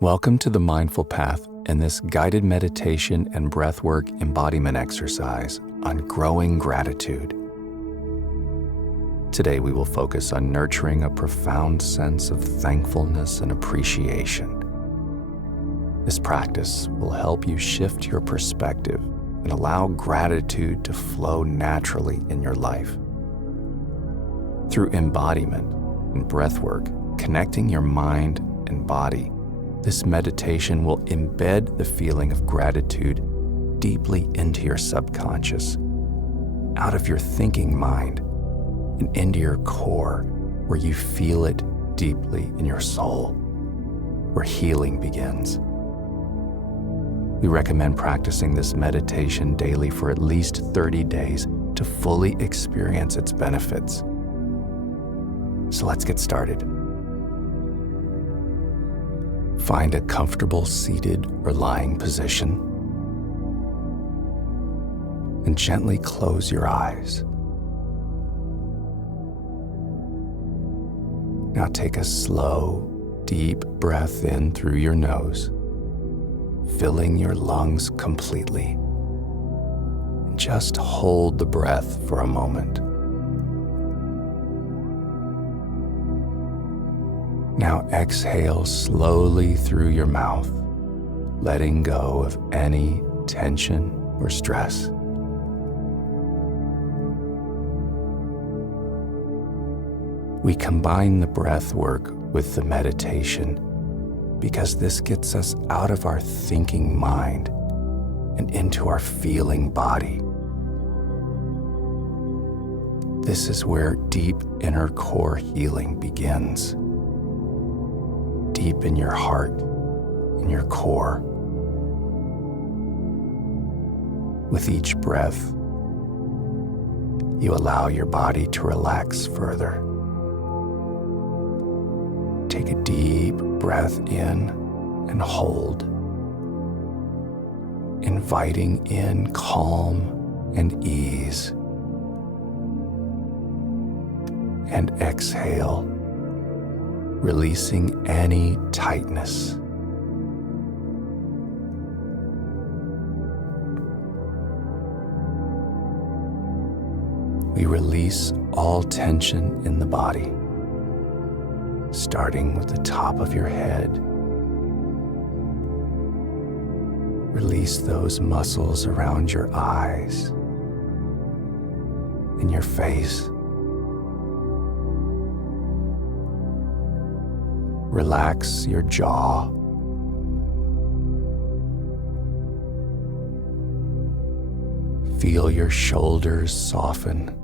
Welcome to the Mindful Path and this guided meditation and breathwork embodiment exercise on growing gratitude. Today we will focus on nurturing a profound sense of thankfulness and appreciation. This practice will help you shift your perspective and allow gratitude to flow naturally in your life. Through embodiment and breathwork, connecting your mind and body, this meditation will embed the feeling of gratitude deeply into your subconscious, out of your thinking mind, and into your core, where you feel it deeply in your soul, where healing begins. We recommend practicing this meditation daily for at least 30 days to fully experience its benefits. So let's get started. Find a comfortable seated or lying position and gently close your eyes. Now take a slow, deep breath in through your nose, filling your lungs completely. And just hold the breath for a moment. Now exhale slowly through your mouth, letting go of any tension or stress. We combine the breath work with the meditation because this gets us out of our thinking mind and into our feeling body. This is where deep inner core healing begins. Deep in your heart, in your core. With each breath, you allow your body to relax further. Take a deep breath in and hold, inviting in calm and ease. And exhale, releasing any tightness. We release all tension in the body, starting with the top of your head. Release those muscles around your eyes and your face. Relax your jaw. Feel your shoulders soften.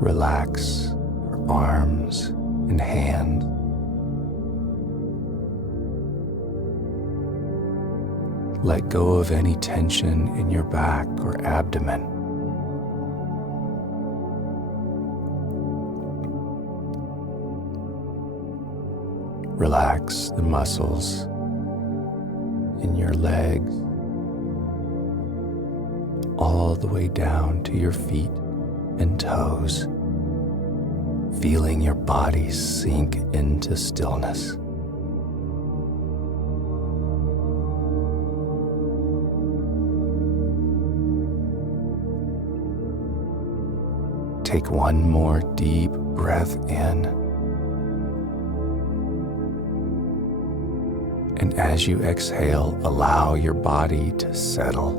Relax your arms and hands. Let go of any tension in your back or abdomen. Relax the muscles in your legs, all the way down to your feet and toes, feeling your body sink into stillness. Take one more deep breath in. And as you exhale, allow your body to settle,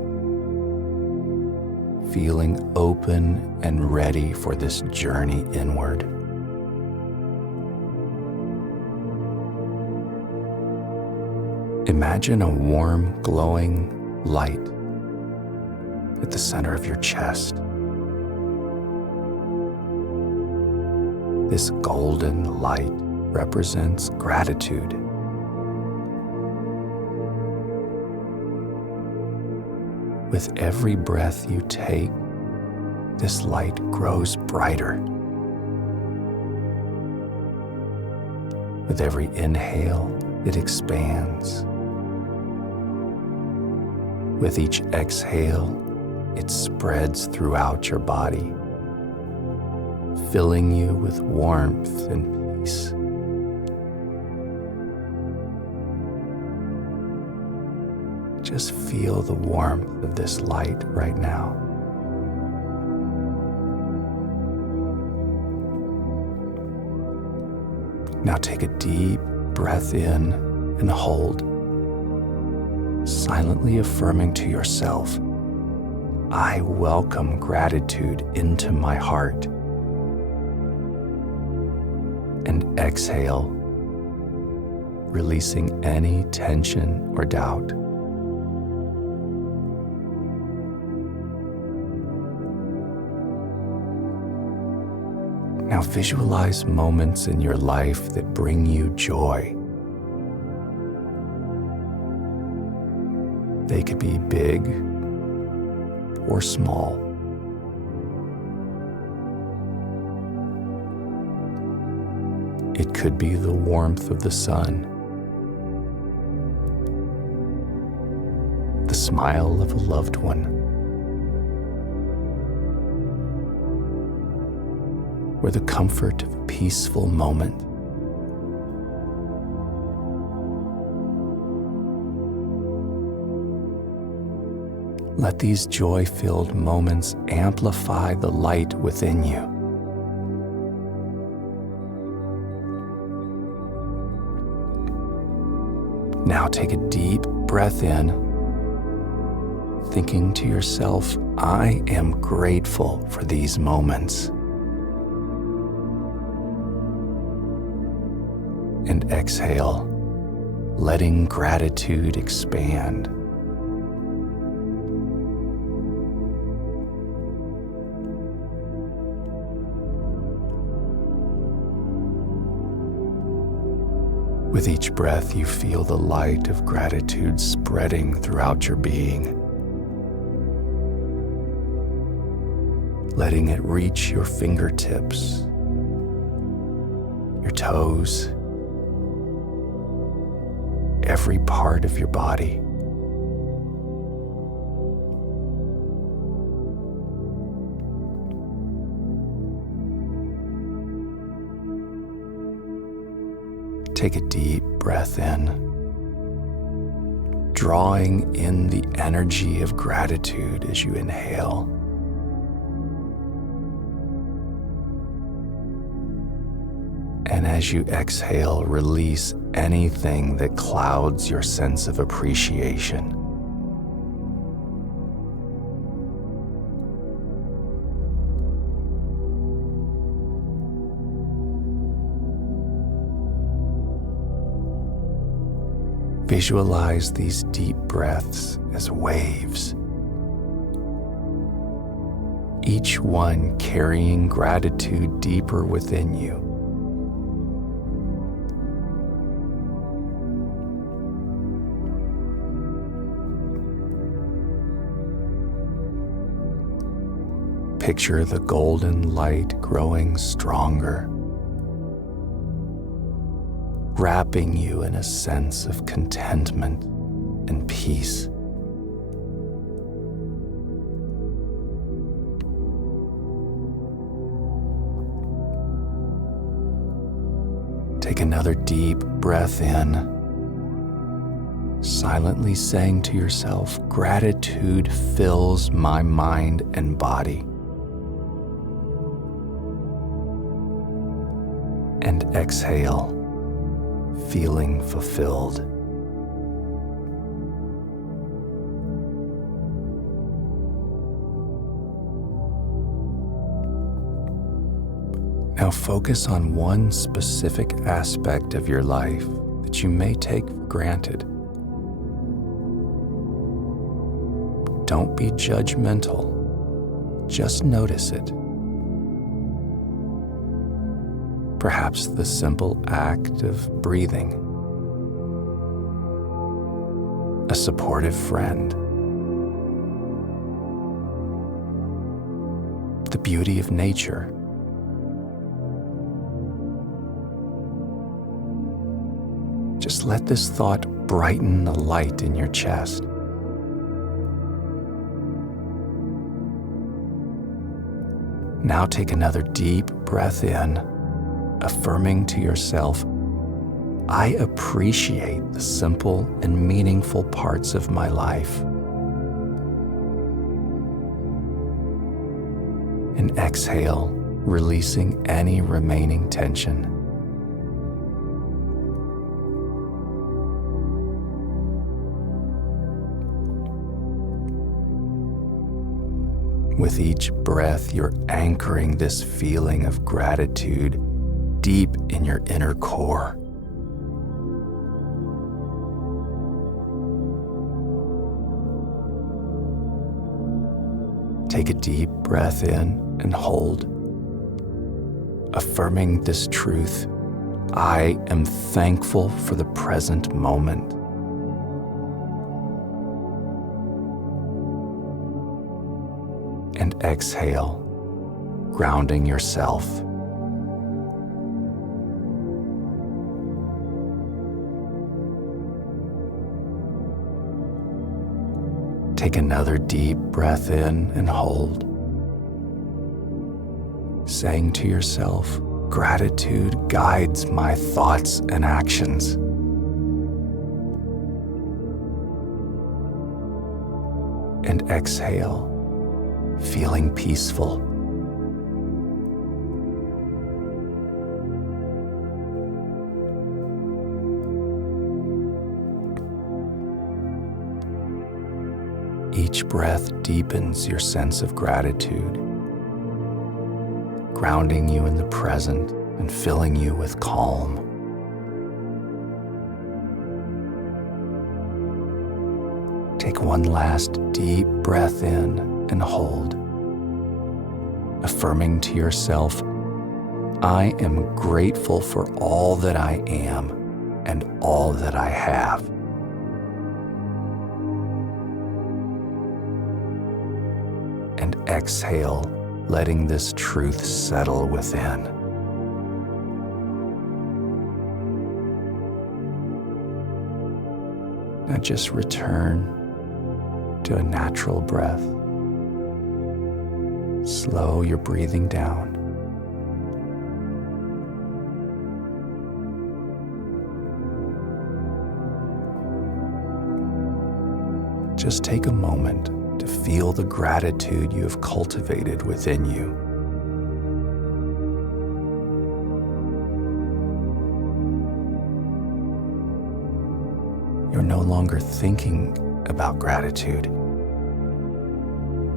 feeling open and ready for this journey inward. Imagine a warm, glowing light at the center of your chest. This golden light represents gratitude. With every breath you take, this light grows brighter. With every inhale, it expands. With each exhale, it spreads throughout your body, filling you with warmth and peace. Just feel the warmth of this light right now. Now take a deep breath in and hold, silently affirming to yourself, I welcome gratitude into my heart. And exhale, releasing any tension or doubt. Now visualize moments in your life that bring you joy. They could be big or small. It could be the warmth of the sun, the smile of a loved one, or the comfort of a peaceful moment. Let these joy-filled moments amplify the light within you. Now take a deep breath in, thinking to yourself, I am grateful for these moments. And exhale, letting gratitude expand. With each breath, you feel the light of gratitude spreading throughout your being, letting it reach your fingertips, your toes, every part of your body. Take a deep breath in, drawing in the energy of gratitude as you inhale. And as you exhale, release anything that clouds your sense of appreciation. Visualize these deep breaths as waves, each one carrying gratitude deeper within you. Picture the golden light growing stronger, wrapping you in a sense of contentment and peace. Take another deep breath in, silently saying to yourself, gratitude fills my mind and body. And exhale, feeling fulfilled. Now focus on one specific aspect of your life that you may take for granted. Don't be judgmental, just notice it. Perhaps the simple act of breathing, a supportive friend, the beauty of nature. Just let this thought brighten the light in your chest. Now take another deep breath in, affirming to yourself, I appreciate the simple and meaningful parts of my life. And exhale, releasing any remaining tension. With each breath, you're anchoring this feeling of gratitude deep in your inner core. Take a deep breath in and hold, affirming this truth. I am thankful for the present moment. And exhale, grounding yourself. Take another deep breath in and hold, saying to yourself, gratitude guides my thoughts and actions. And exhale, feeling peaceful. Each breath deepens your sense of gratitude, grounding you in the present and filling you with calm. Take one last deep breath in and hold, affirming to yourself, I am grateful for all that I am and all that I have. And exhale, letting this truth settle within. Now just return to a natural breath. Slow your breathing down. Just take a moment to feel the gratitude you have cultivated within you. You're no longer thinking about gratitude.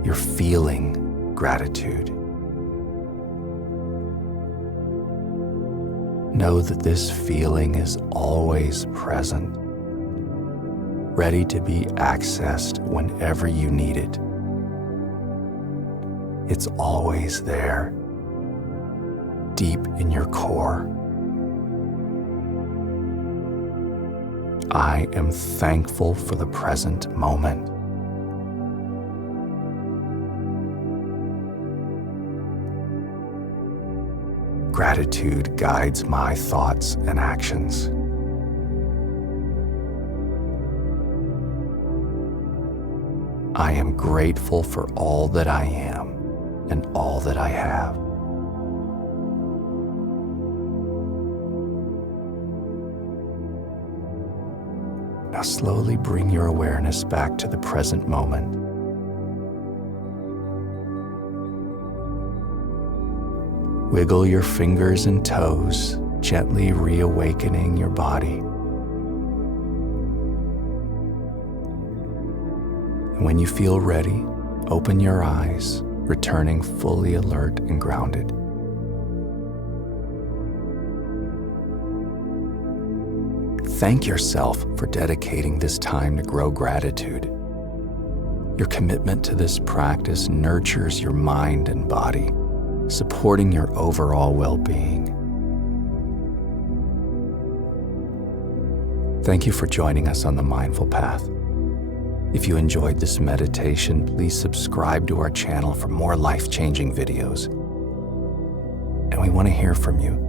You're feeling gratitude. Know that this feeling is always present, ready to be accessed whenever you need it. It's always there, deep in your core. I am thankful for the present moment. Gratitude guides my thoughts and actions. I am grateful for all that I am and all that I have. Now slowly bring your awareness back to the present moment. Wiggle your fingers and toes, gently reawakening your body. And when you feel ready, open your eyes, returning fully alert and grounded. Thank yourself for dedicating this time to grow gratitude. Your commitment to this practice nurtures your mind and body, supporting your overall well-being. Thank you for joining us on the Mindful Path. If you enjoyed this meditation, please subscribe to our channel for more life-changing videos. And we want to hear from you.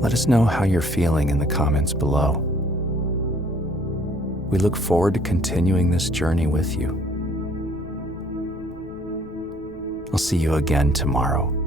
Let us know how you're feeling in the comments below. We look forward to continuing this journey with you. I'll see you again tomorrow.